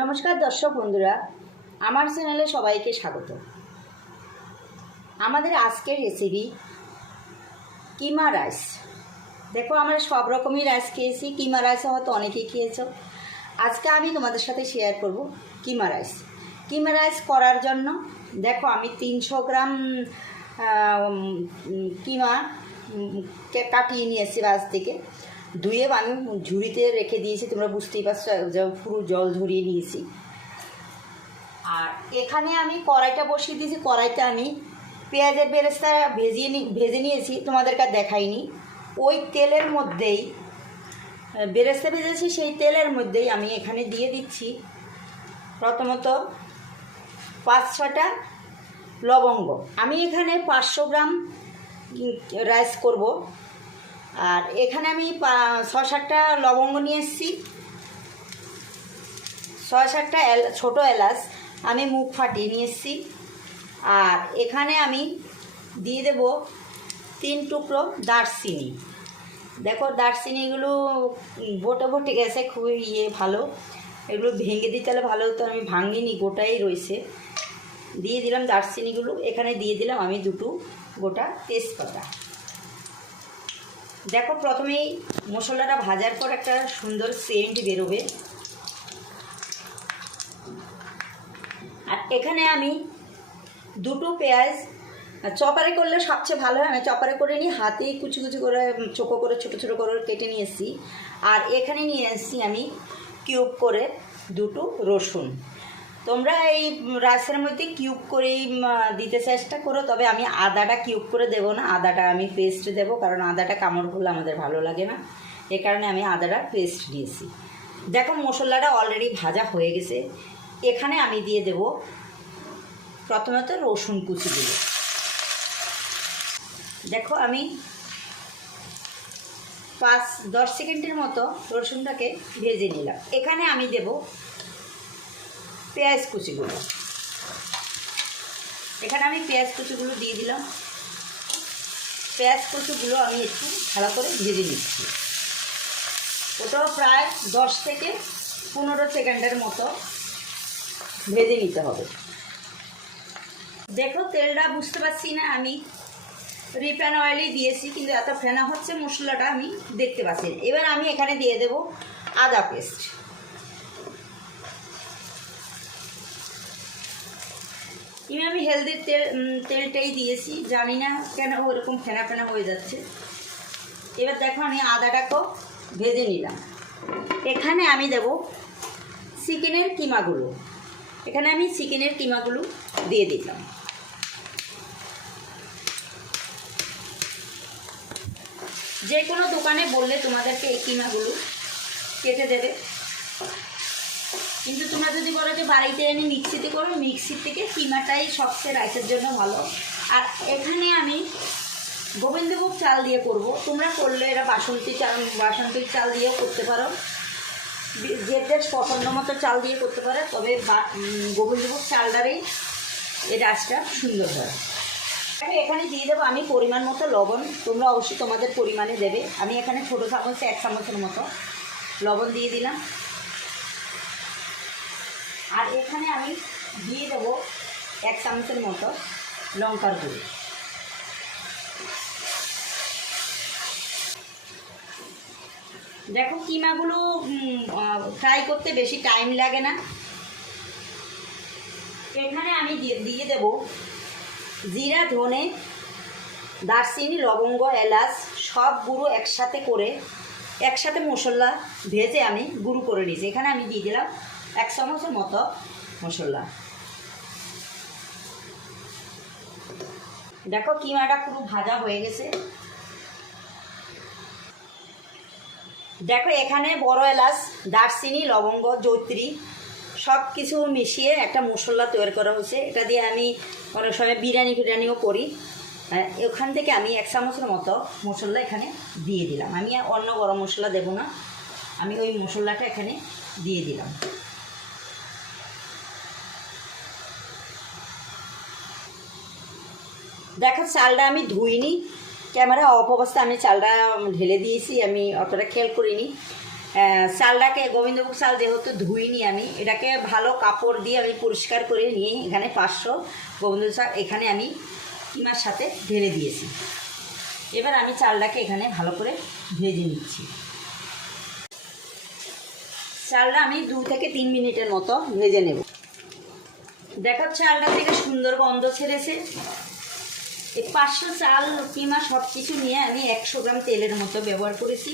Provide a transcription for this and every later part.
নমস্কার দর্শক বন্ধুরা, আমার চ্যানেলে সবাইকে স্বাগত। আমাদের আজকের রেসিপি কিমা রাইস। দেখো, আমরা সব রকমই রাইস খেয়েছি, কিমা রাইসও হয়তো অনেকেই খেয়েছো। আজকে আমি তোমাদের সাথে শেয়ার করব কিমা রাইস। কিমা রাইস করার জন্য দেখো, আমি 300 গ্রাম কিমা কাটিয়ে নিয়ে এসেছি বাজার থেকে। ধুয়ে আমি ঝুড়িতে রেখে দিয়েছি, তোমরা বুঝতেই পারছো, পুরো জল ঝরিয়ে নিয়েছি। আর এখানে আমি কড়াইটা বসিয়ে দিয়েছি। কড়াইতে আমি পেঁয়াজের বেরেস্তা ভেজে নিয়েছি, তোমাদেরকে দেখাইনি। ওই তেলের মধ্যেই বেরেস্তা ভেজেছি, সেই তেলের মধ্যেই আমি এখানে দিয়ে দিচ্ছি প্রথমত 5-6টা লবঙ্গ। আমি এখানে 500 গ্রাম রাইস করব। আর এখানে আমি 6-7টা লবঙ্গ নিয়ে এসেছি, 6-7টা ছোটো এলাচ আমি মুখ ফাটিয়ে নিয়ে এসেছি। আর এখানে আমি দিয়ে দেব 3 টুকরো দারচিনি। দেখো, দারচিনিগুলো বটে গেছে, খুবই ভালো। এগুলো ভেঙে দিতে হলে ভালো হতো, আমি ভাঙিনি, গোটাই রয়েছে। দিয়ে দিলাম দারচিনিগুলো। এখানে দিয়ে দিলাম আমি 2টো গোটা তেজপাতা। দেখো, প্রথমেই মশলাটা ভাজার পর একটা সুন্দর সেন্ট বেরোবে। আর এখানে আমি 2টো পেঁয়াজ চপারে করলে সবচেয়ে ভালো হয়, আমি চপারে করে নিই, হাতেই কুচি কুচি করে চোখো করে ছোটো ছোটো করে কেটে নিয়ে এসেছি। আর এখানে নিয়ে এসেছি আমি কিউব করে 2টো রসুন। তোমরা এই রাইসের মধ্যে কিউব করেই দিতে চেষ্টা করো, তবে আমি আদাটা কিউব করে দেবো না, আদাটা আমি পেস্ট দেবো, কারণ আদাটা কামড় করলে আমাদের ভালো লাগে না, এ কারণে আমি আদাটা পেস্ট দিয়েছি। দেখো, মশলাটা অলরেডি ভাজা হয়ে গেছে। এখানে আমি দিয়ে দেব প্রথমত রসুন কুচিগুলো। দেখো, আমি 5-10 সেকেন্ডের মতো রসুনটাকে ভেজে নিলাম। এখানে আমি দেব পেঁয়াজ কুচিগুলো। এখানে আমি পেঁয়াজ কুচিগুলো দিয়ে দিলাম। পেঁয়াজ কুচিগুলো আমি একটু ভালো করে ভেজে নিচ্ছি। ওটাও প্রায় 10 থেকে 15 সেকেন্ডের মতো ভেজে নিতে হবে। দেখো, তেলটা বুঝতে পারছি না, আমি রিফাইন অয়েলই দিয়েছি, কিন্তু এত ফেনা হচ্ছে মশলাটা আমি দেখতে পাচ্ছি না। এবার আমি এখানে দিয়ে দেব আদা পেস্ট। আমি হেলদির তেলটাই দিয়েছি, জানি না কেন ওরকম ফেনা ফেনা হয়ে যাচ্ছে। এবার দেখো, আমি আদাটাকেও ভেজে নিলাম। এখানে আমি দেব চিকেনের কিমাগুলো। এখানে আমি চিকেনের কিমাগুলো দিয়ে দিলাম। যে কোনো দোকানে বললে তোমাদেরকে এই কিমাগুলো কেটে দেবে, কিন্তু তোমরা যদি বলো যে বাড়িতে এনে মিক্সিতে করো, মিক্সির থেকে কিমাটাই সবচেয়ে রাইসের জন্য ভালো। আর এখানে আমি গোবিন্দভোগ চাল দিয়ে করব। তোমরা করলে এটা বাসন্তীর চাল দিয়েও করতে পারো, যে পছন্দ মতো চাল দিয়ে করতে পারে, তবে গোবিন্দভোগ চালটারই এই রাইসটা সুন্দর হয়। এখানে দিয়ে দেবো আমি পরিমাণ মতো লবণ। তোমরা অবশ্যই তোমাদের পরিমাণে দেবে। আমি এখানে ছোটো চামচে 1 চামচের মতো লবণ দিয়ে দিলাম। আর এখানে আমি দিয়ে দেবো 1 চামচের মতো লঙ্কার গুঁড়ো। দেখো, কিমাগুলো ফ্রাই করতে বেশি টাইম লাগে না। এখানে আমি দিয়ে দেব জিরা, ধনে, দারচিনি, লবঙ্গ, এলাচ সব গুঁড়ো একসাথে মশলা ভেজে আমি গুঁড়ো করে নিয়েছি। এখানে আমি দিয়ে দিলাম 1 চামচের মতো মশলা। দেখো, কিমাটা পুরো ভাজা হয়ে গেছে। দেখো, এখানে বড় এলাচ, দারচিনি, লবঙ্গ, জয়িত্রী সব কিছু মিশিয়ে একটা মশলা তৈরি করা হয়েছে। এটা দিয়ে আমি অনেক সময় বিরিয়ানিও করি। ওখান থেকে আমি 1 চামচের মতো মশলা এখানে দিয়ে দিলাম। আমি অন্য গরম মশলা দেব না, আমি ওই মশলাটা এখানে দিয়ে দিলাম। দেখো, চালটা আমি ধুইনি, ক্যামেরা অফ অবস্থা আমি চালটা ঢেলে দিয়েছি, আমি অতটা খেয়াল করিনি। চালটাকে গোবিন্দভোগ চাল যেহেতু ধুইনি আমি, এটাকে ভালো কাপড় দিয়ে আমি পরিষ্কার করে নিয়ে এখানে 500 গোবিন্দভোগ চাল এখানে আমি কিমার সাথে ঢেলে দিয়েছি। এবার আমি চালটাকে এখানে ভালো করে ভেজে নিচ্ছি। চালটা আমি 2 থেকে 3 মিনিটের মতো ভেজে নেব। দেখো চালটা থেকে সুন্দর গন্ধ ছেড়েছে। এই 500 চাল কিমা সব কিছু নিয়ে আমি 100 গ্রাম তেলের মতো ব্যবহার করেছি।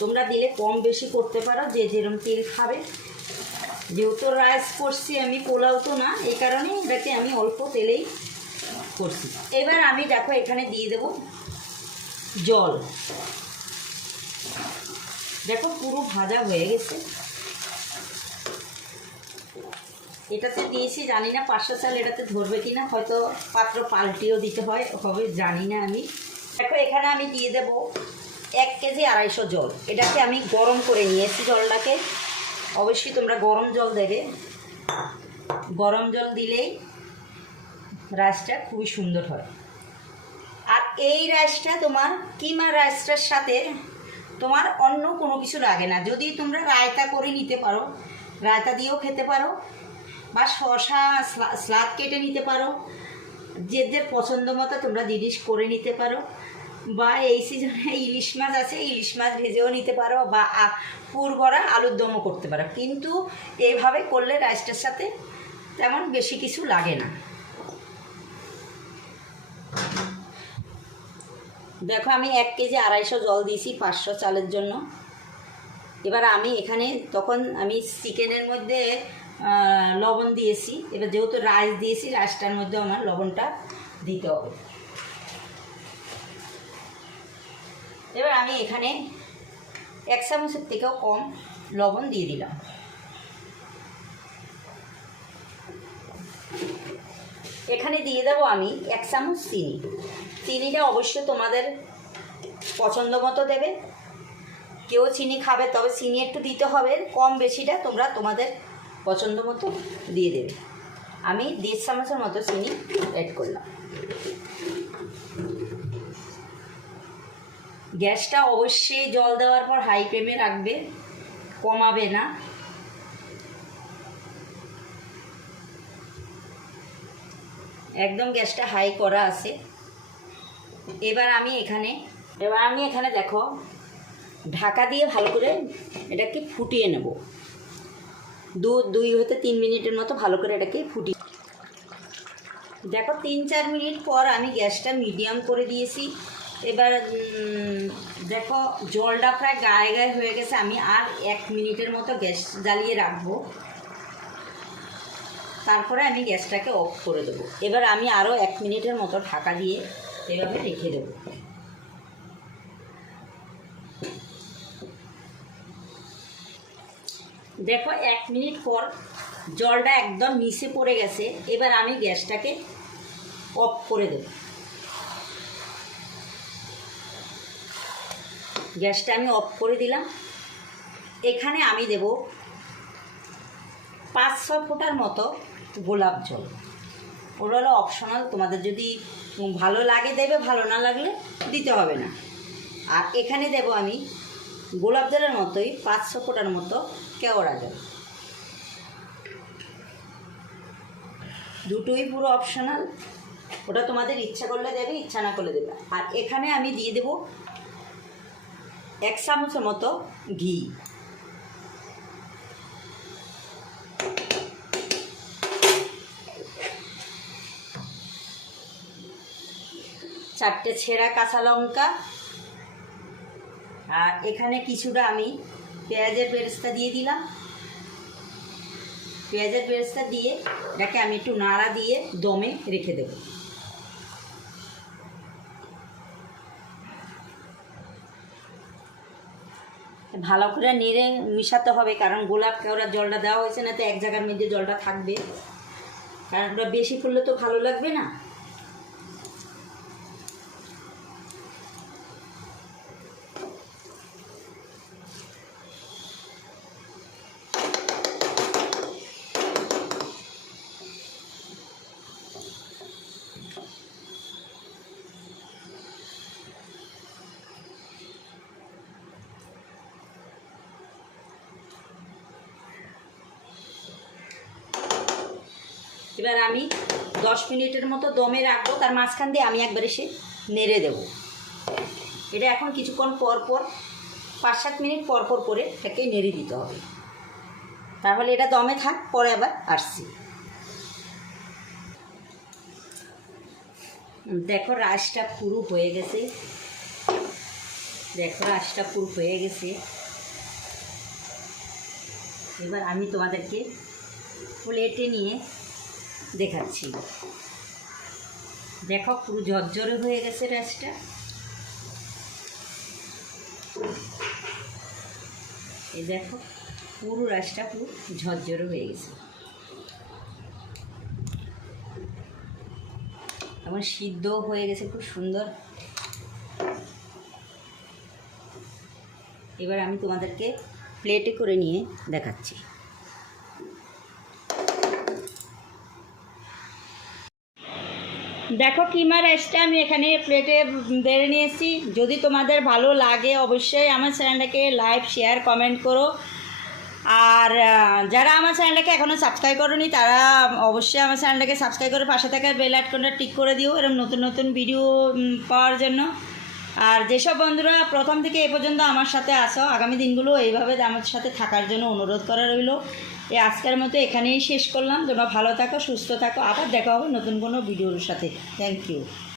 তোমরা দিলে কম বেশি করতে পারো, যে যেরকম তেল খাবে। যেহেতু রাইস করছি আমি, পোলাও তো না, এই কারণে এটাকে আমি অল্প তেলেই করছি। এবার আমি দেখো এখানে দিয়ে দেব জল। দেখো পুরো ভাজা হয়ে গেছে। এটাতে দিয়েছি, জানি না 500 চাল এটাতে ধরবে কিনা, হয়তো পাত্র পাল্টিও দিতে হবে জানি না আমি। দেখো এখানে আমি দিয়ে দেব 1 কেজি 250 জল। এটাকে আমি গরম করে নিয়েছি জলটাকে। অবশ্যই তোমরা গরম জল দেবে, গরম জল দিলেই রাইসটা খুবই সুন্দর হয়। আর এই রাইসটা তোমার কিমা রাইসটার সাথে তোমার অন্য কোনো কিছু লাগে না। যদি তোমরা রায়তা করে নিতে পারো, রায়তা দিয়েও খেতে পারো, বা শসা স্লাদ কেটে নিতে পারো, যে পছন্দ মতো তোমরা জিনিস করে নিতে পারো। বা এই সিজনে ইলিশ মাছ আছে, ইলিশ মাছ ভেজেও নিতে পারো, বা পুর ভরা আলুর দমও করতে পারো। কিন্তু এইভাবে করলে রাইসটার সাথে তেমন বেশি কিছু লাগে না। দেখো আমি 1 কেজি 250 জল দিয়েছি 500 চালের জন্য। এবার আমি এখানে তখন আমি চিকেনের মধ্যে লবণ দিয়েছি। এবার যেহেতু রাইস দিয়েছি, রাইসটার মধ্যে আমার লবণটা দিতে হবে। এবার আমি এখানে 1 চামচের থেকেও কম লবণ দিয়ে দিলাম। এখানে দিয়ে দেবো আমি 1 চামচ চিনি। চিনিটা অবশ্যই তোমাদের পছন্দ মতো দেবে। কেউ চিনি খাবে, তবে চিনি একটু দিতে হবে, কম বেশিটা তোমরা তোমাদের পছন্দ মতো দিয়ে দেবে। আমি 1.5 চামচের মতো চিনি অ্যাড করলাম। গ্যাসটা অবশ্যই জল দেওয়ার পর হাই ফ্লেমে রাখবে, কমাবে না। একদম গ্যাসটা হাই করা আছে। এবার আমি এখানে দেখো ঢাকা দিয়ে ভালো করে এটাকে ফুটিয়ে নেব। 2 হতে 3 মিনিটের মতো ভালো করে এটাকে ফুটিয়ে। দেখো 3-4 মিনিট পর আমি গ্যাসটা মিডিয়াম করে দিয়েছি। এবার দেখো জলটা প্রায় গায়ে গায়ে হয়ে গেছে। আমি আর 1 মিনিটের মতো গ্যাস জ্বালিয়ে রাখবো, তারপরে আমি গ্যাসটাকে অফ করে দেবো। এবার আমি আরও 1 মিনিটের মতো ঢাকা দিয়ে এভাবে রেখে দেবো। দেখো 1 মিনিট পর জলটা একদম নিচে পড়ে গেছে। এবার আমি গ্যাসটাকে অফ করে দেব। গ্যাসটা আমি অফ করে দিলাম। এখানে আমি দেব 5-6 ফোঁটার মতো গোলাপ জল। ওটা হলো অপশনাল, তোমাদের যদি ভালো লাগে দেবে, ভালো না লাগলে দিতে হবে না। আর এখানে দেব আমি গোলাপ জলের মতোই 5-6 ফোঁটার মতো কেওড়া জল। দুটোই পুরো অপশনাল, ওটা তোমাদের ইচ্ছা করলে দেবে, ইচ্ছা না করলে দেবে। আর এখানে আমি দিয়ে দেব 1 চামচের মতো ঘি। চারটে ছেঁড়া কাঁচা লঙ্কা। আর এখানে কিছুটা আমি পেঁয়াজের বেরেস্তা দিয়ে দিলাম। পেঁয়াজের বেরেস্তা দিয়ে এটাকে আমি একটু নাড়া দিয়ে দমে রেখে দেব। ভালো করে নেড়ে মিশাতে হবে, কারণ গোলাপ কেওড়ার জলটা দেওয়া হয়েছে না, তো এক জায়গার মধ্যে জলটা থাকবে, কারণ ওটা বেশি করলে তো ভালো লাগবে না। এবার আমি 10 মিনিটের মতো দমে রাখবো, তার মাঝখান দিয়ে আমি একবার এসে নেড়ে দেব। এটা এখন কিছুক্ষণ পর পর 5-7 মিনিট পর পর করে এটাকে নেড়ে দিতে হবে। তাহলে এটা দমে থাক, পরে আবার আসছি। দেখো রাসটা পুরো হয়ে গেছে, দেখো রাসটা পুরো হয়ে গেছে। এবার আমি তোমাদেরকে প্লেটে নিয়ে দেখাচ্ছি। দেখো পুরো ঝরঝরে হয়ে গেছে রাসটা। এই দেখো পুরো রাসটা পুরো ঝরঝরে হয়ে গেছে, এবং সিদ্ধ হয়ে গেছে খুব সুন্দর। এবার আমি তোমাদেরকে প্লেটে করে নিয়ে দেখাচ্ছি। দেখো কিমা রাইসটা আমি এখানে প্লেটে বেড়ে নিয়েছি। যদি তোমাদের ভালো লাগে অবশ্যই আমার চ্যানেলটাকে লাইক, শেয়ার, কমেন্ট করো। আর যারা আমার চ্যানেলটাকে এখনও সাবস্ক্রাইব করোনি তারা অবশ্যই আমার চ্যানেলটাকে সাবস্ক্রাইব করে পাশে থাকা বেল আইকনটা টিক করে দিও এরকম নতুন নতুন ভিডিও পাওয়ার জন্য। আর যেসব বন্ধুরা প্রথম থেকে এ পর্যন্ত আমার সাথে আসো, আগামী দিনগুলো এইভাবে আমার সাথে থাকার জন্য অনুরোধ করা রইল। এই আজকের মতো এখানেই শেষ করলাম। তোমরা ভালো থাকো, সুস্থ থাকো, আবার দেখা হবে নতুন কোনো ভিডিওর সাথে। Thank you.